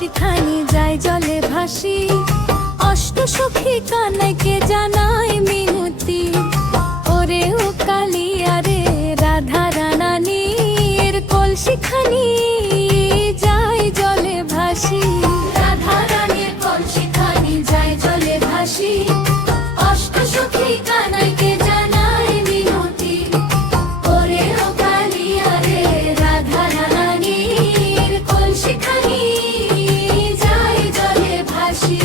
কলসিখানি যায় জলে ভাসি, অষ্ট সখী কানাইকে জানাই মিনতি। ওরে ও কালিয়া রে রাধা রানানির কলসিখানি যায় জলে ভাসি। রাধা রানীর কলসিখানি যায় জলে ভাসি, অষ্ট সখী কানাইকে জানাই মিনতি। ওরে ও কালিয়া রে রাধা রানানির কলসিখানি যায় জলে ভাসি।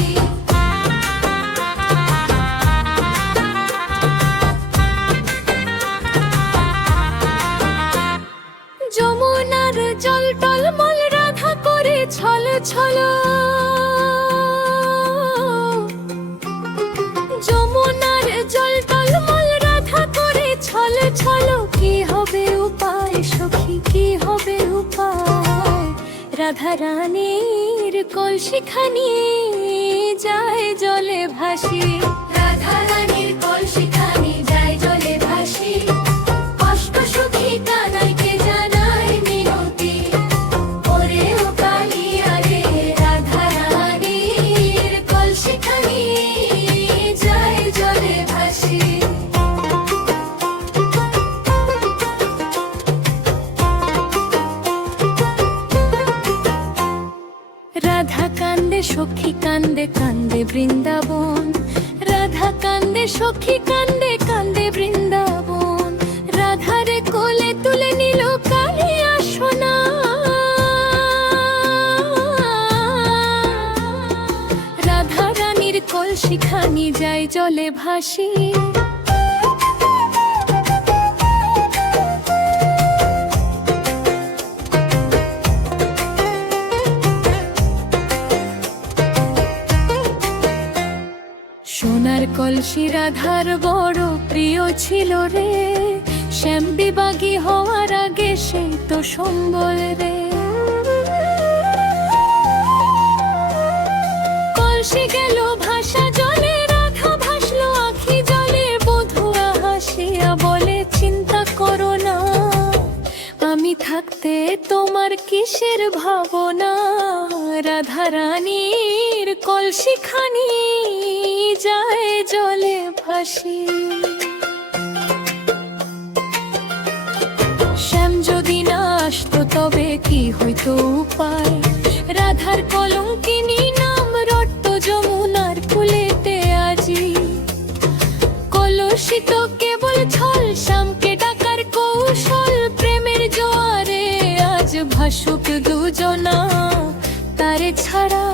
যমুনার জল টলমল রাধা করে ছল ছল, যমুনার জল টলমল রাধা করে ছল ছল। কি হবে উপায় সখী, কি হবে উপায়? রাধা রানীর কলসিখানি যায় জলে ভাসি। রাধা রানীর কলসিখানি যায় জলে ভাসি, অষ্ট সখী কানাইকে জানাই মিনতি। ওরে ও কালিয়া রে রাধা রানীর কলসিখানি যায় জলে ভাসি। রাধা কান্দে সখী কান্দে কান্দে বৃন্দাবন, রাধা কান্দে সখী কান্দে কান্দে বৃন্দাবন। রাধারে কোলে তুলে নিল কালিয়া সোনা, রাধা রানীর কলসিখানি যায় জলে ভাসি। সোনার কলসি রাধার বড় প্রিয় ছিল রে, শ্যাম বিভাগী হওয়ার আগে সেই তো সম্বল রে। কলসি গেল ভাষা জলে, রাধা ভাসলো আখি জলে। বধুয়া হাসিয়া বলে চিন্তা করো না, আমি থাকতে তোমার কিসের ভাবনা? রাধা রানীর কলসিখানি যায় জলে ভাসি। শ্যাম যদি না আসতো তবে কি হইতো উপায়? রাধার কলঙ্কিনী নাম রটতো যমুনার কুলেতে আজি। কলসি তো কেবল ছল, শ্যামকে ডাকার কৌশল। প্রেমের জোয়ারে আজ ভাসুক দুজনা, তারে ছাড়া